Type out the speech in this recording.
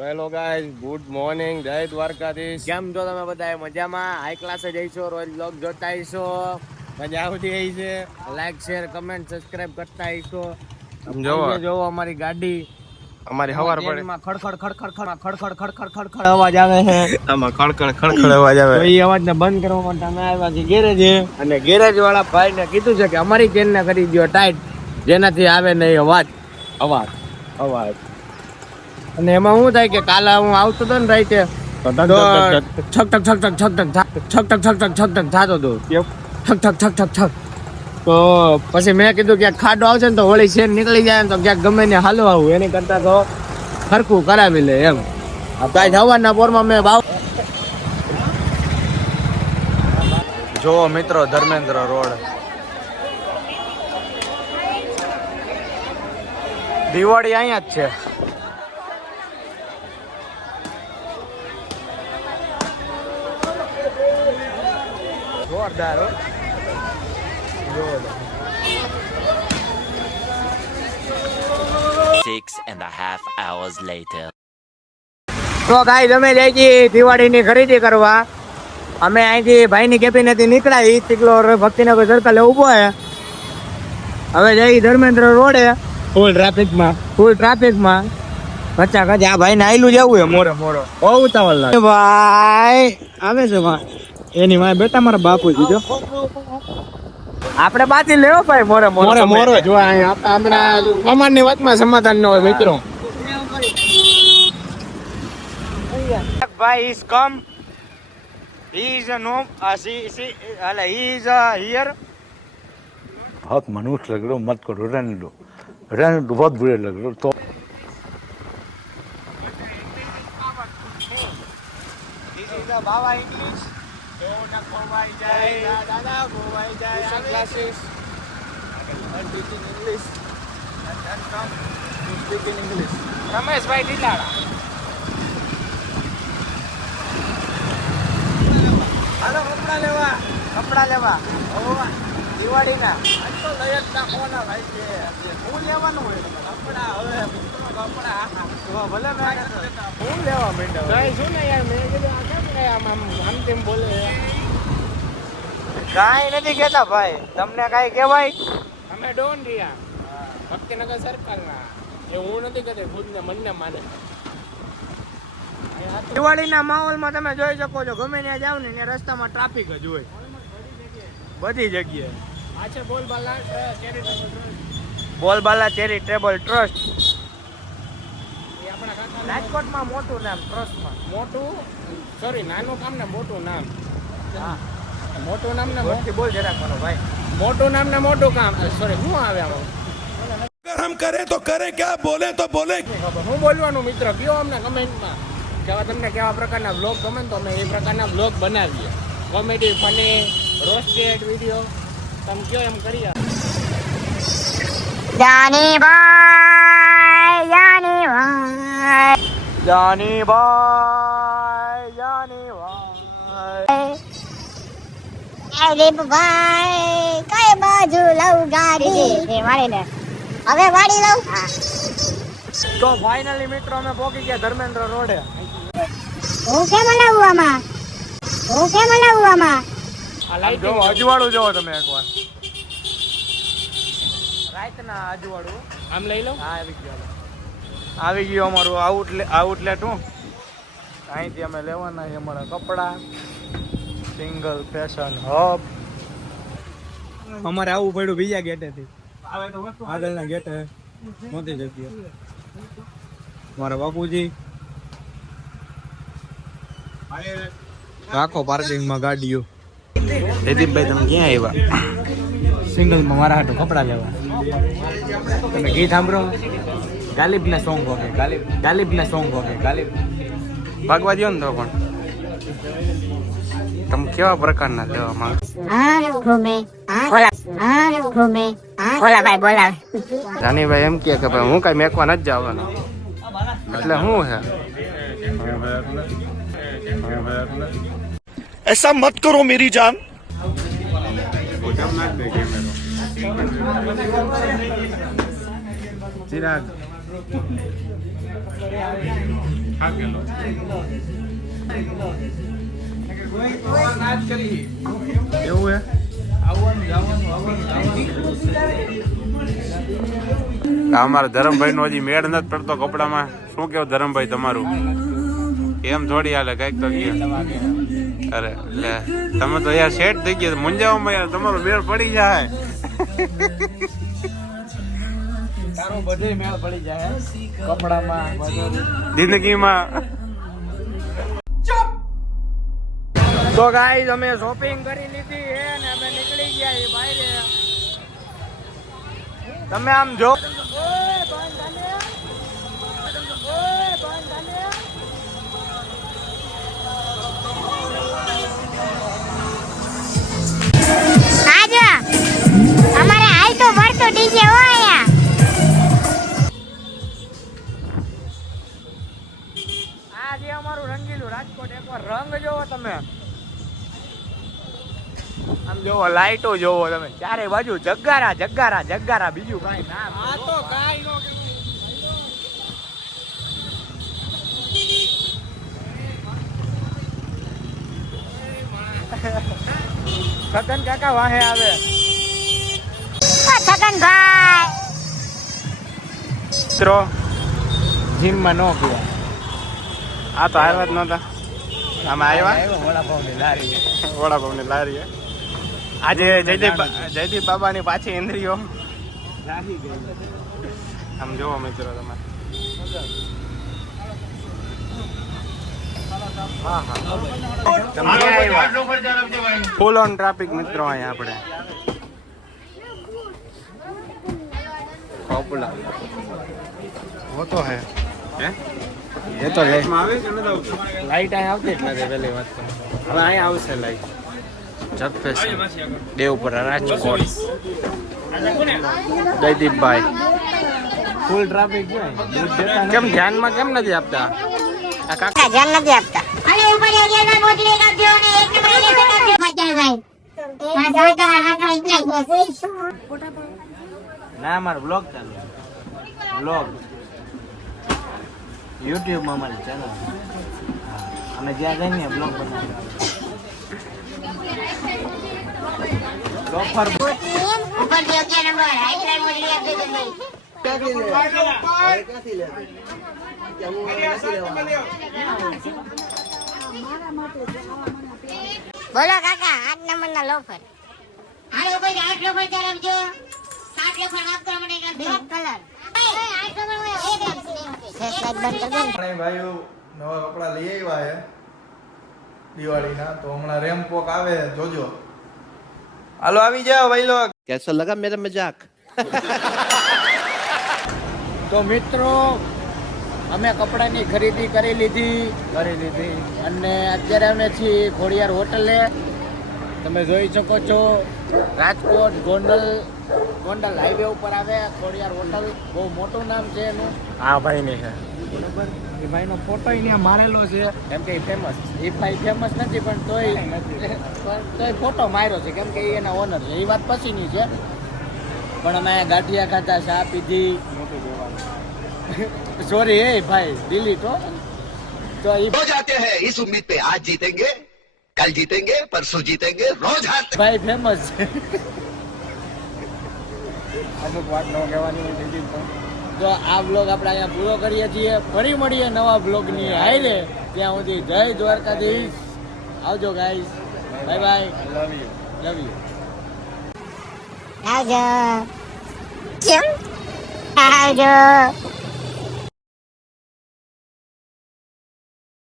Hello guys, good morning, જય દ્વારકાધીશ. કેમ છો તમે બધા? મજામાં? હાઈ ક્લાસે જઈશો, રોજ બ્લોગ જોતા આવીશો, મજા આવતી આવી છે. લાઈક શેર કમેન્ટ સબસ્ક્રાઇબ કરતા આવીશો. જોવો અમારી ગાડી, અમારી હવાર પડે ખડખડ ખડખડ ખડખડ ખડખડ ખડખડ અવાજ આવે છે. આમાં ખડખડ ખડખડ અવાજ આવે તો એ અવાજને બંધ કરવા માટે અમે આવ્યા છીએ ગેરેજે, અને ગેરેજ વાળા ભાઈને કીધું છે કે અમારી ચેનને કરી દો ટાઈટ, જેનાથી આવે નહીં અવાજ અવાજ અવાજ. અને એમાં શું થાય કે કાલે હું આવતો હતો ને રાઈતે છક છક છક છક છક છક છક છક છક છક છક થતો હતો, છક છક છક છક છક. તો પછી મેં કીધું કે ખાડો આવશે ને તો હોળી શેર નીકળી જાય ને તો ક્યાંક ગમે ને હાલો આવું, એની કરતા તો સરખું કરાવી લે એમ. કાંઈ સવારના પોરમાં મેં ભાવ જો મિત્રો ધર્મેન્દ્ર રોડ, દિવાળી અહીંયા જ છે. જોરદાર. 6.5 hours later. તો ગાઈ તમે જઈ છીએ દિવાળીની ખરીદી કરવા. અમે અહીંથી ભાઈની કેબિનેથી નીકળ્યા, ચીકલો ભક્તિનગર સર્કલ ઉભો છે. હવે જઈ ધર્મેન્દ્ર રોડે ફૂલ ટ્રાફિકમાં કચ્ચા કચ્ચા. આ ભાઈને આયલું જવું છે મોરે મોરો, બહુ ઉતાવળ લાગે ભાઈ. આવે છે એની માં બેટા મારા બાપુ દીધો. આપણે બાથી લેવો ભાઈ મોરે મોરે મોરો જો આપણા કમાનની વાતમાં સમાધાન ન હોય મિત્રો. ભાઈ is come, he is a no see he is here. बहुत मनुष्य लग रहे हो, मत करो, रहने दो बहुत बुरे लग रहे हो. तो this is the Baba English. Don't provide Dada provide classes and teaching English and come to speak in English. Ramesh bhai Dillara. હાલો કપડા લેવા દિવાળીના. આજ તો લઈ જ નાખવાના ભાઈ છે. હું લેવાનું હોય કપડા. હવે કપડા ભલે હું લેવા માંડ્યો ભાઈ. શું ને યાર, મેં કીધું આ કેમ કે આમ તેમ બોલે. કાંઈ નથી કહેતા ભાઈ, તમને કાંઈ કહેવાય? અમે ડોન રહ્યા ભક્તિનગર સરકારના, એ હું નથી કહેતો, ખુદને મનને માને. દિવાળીના માહોલમાં તમે જોઈ શકો છો, ગમે ત્યાં જાવ ને ત્યાં રસ્તામાં ટ્રાફિક જ હોય બધી જગ્યાએ. આ છે બોલબાલા ચેરિટેબલ ટ્રસ્ટ. રાજકોટમાં મોટું નામ, ટ્રસ્ટમાં મોટું, સોરી નાનું કામ ને મોટું નામ. હા, મોટું નામ ને મોટી બોલ જરાક કરો ભાઈ. મોટું નામ ને મોટું કામ. સોરી શું આવે આમાં? हम करे तो करे, क्या बोले तो बोले. હું બોલવાનું મિત્ર કયો અમને કમેન્ટમાં કેવા તમને કેવા પ્રકારના બ્લોગ ગમે તો અમે એ પ્રકારના બ્લોગ બનાવીએ. કોમેડી, ફની, રોસ્ટેડ વિડીયો તમે કયો એમ કરીએ. જાની ભાઈ જાની ભાઈ કઈ બાજુ લઉં ગાડી વાળીને હવે વાળી લઉં. તો ફાઇનલી મિત્રો અમે પહોંચી ગયા ધર્મેન્દ્ર રોડે. હું કેમ લાવું આમાં જો અજવાળું જોવો તમે એકવાર, રાતના અજવાળું. આમ લઈ લો. હા, આવી ગયું અમારું આઉટલેટ. હું અહીંથી અમે લેવાના છે અમારા કપડા. Single fashion hub. અમારે આવવું પડ્યું બીજા ગેટેથી, આગળના ગેટે મોટી જગ્યા. મારા બાપુજી રાખો પાર્કિંગમાં ગાડીઓ. જયદીપભાઈ તમે ક્યાં આવ્યા? સિંગલમાં મારા હાટું કપડા લેવા. તમે ગીત સાંભળો, ગાલિબના સોંગ વગે, ગાલિબના સોંગ વગે, ગાલિબ ભાગવા દો ને તો. પણ તમે કેવા પ્રકારના લેવા માંગો? જાનીભાઈ એમ કે ભાઈ હું કઈ મેકવા નથી જવાનો, એટલે શું છે? ऐसा मत करो मेरी जान. ચિરાગ એવું હે અમારા ધરમભાઈ નો હજી મેળ નથી પડતો કપડામાં. શું કેવું ધરમભાઈ તમારું? એમ થોડી હાલે, કઈક તો કહે. અરે લે તમે તો યાર સેટ થઈ ગયા મુંજાવામાં યાર, તમારો મેળ પડી જાય. તારો બધે મેળ પડી જાય કપડામાં જિંદગીમાં. તો ગાઈસ અમે શોપિંગ કરી લીધી છે ને અમે નીકળી ગયા છીએ બહાર. તમે આમ જો આજો અમારે હાલ તો ભરતો ડીજે હોય આ જે અમારું રંગીલું રાજકોટ, એકવાર રંગ જોવો તમે. આમ જોવો, લાઈટો જોવો તમે, ચારે બાજુ જગારા જગારા જગારા, બીજું કાંઈ ના. આ તો કાંઈ નો છગન કાકા વાહે આવે. છગનભાઈ મિત્રો જીમમાં ન ગયા, આ તો આવ્યા જ નહોતા. આમાં આવ્યા વડાપાવની લારી વડાપાવની લારી. આજે જયદીપ બાબાની પાછી ઇન્દ્રિયો આમ જોવો મિત્રો તમે. ફૂલ ઓન ટ્રાફિક મિત્રો અહીંયા આપણે. પોપ્યુલર वो तो है એ તો લે લાઈટ અહીંયા આવતી જ નથી પહેલી વાત તો. હવે અહીંયા આવશે લાઈટ. જગફેસ દેવપુરા રાજકોટ. જયદીપભાઈ ફૂલ ટ્રાફિક છે કેમ ધ્યાનમાં કેમ નથી આપતા આ કાકા? ધ્યાન નથી આપતા. અરે ઉપર એરિયામાં બોટલી કાપજો ને એક નંબર લેસે કાપજો. મજા જાય ના મારો બ્લોગ ચાલુ બ્લોગ YouTube માં અમારી ચેનલ અમે જ્યાં જઈએ બ્લોગ બનાવીએ. ઉપર જે 11 નંબર હાઈટ્રાઈ બોટલી આપી દો ભાઈ. બોલો કાકા 8 નંબરના લોફર. હાલો ભાઈ 8 લોફર ચાલજો. 7 લોફર માફ કરો મને એક બ્લેક કલર. 8 નંબર હોય એક ફેસ લાઈટ બંધ કરી દો. આપણે ભાઈઓ નવા કપડા લઈ આવ્યા છે દિવાળીના, તો હમણાં રેમ્પોક આવે જોજો. હાલો આવી જાઓ ભાઈ લોગ. कैसा लगा मेरा मजाक? તો મિત્રો અમે કપડાની ખરીદી કરી લીધી અને અત્યારે અમે છીએ ખોડિયાર હોટલે. તમે જોઈ શકો છો રાજકોટ ગોંડલ હાઈવે ઉપર આવે ખોડિયાર હોટલ. બહુ મોટું નામ છે એનું. આ ભાઈ ની છે બરોબર, એ ભાઈનો ફોટો અહીંયા મારેલો છે કેમ કે એ ફેમસ. એ ભાઈ ફેમસ નથી પણ તોય ફોટો માર્યો છે કેમ કે એ એના ઓનર છે. એ વાત પછીની છે. પણ અમે ગાંઠિયા ખાધા, ચા પીધી. સોરી એ ભાઈ ડિલીટ હો. તો એ हो जाते हैं इस उम्मीद पे आज जीतेंगे, कल जीतेंगे, परसों जीतेंगे, रोज हारते ભાઈ ફેમસ છે. અમુક વાત ન કહેવાની હોય દીદી પણ. તો આ બ્લોગ આપણે અહીંયા પૂરો કરીએ છીએ. ફરી મળીએ નવા બ્લોગની હાઈરે. ત્યાં સુધી જય દ્વારકાધીશ. આવજો guys. Bye bye. Love you. આવજો. કેમ આવજો.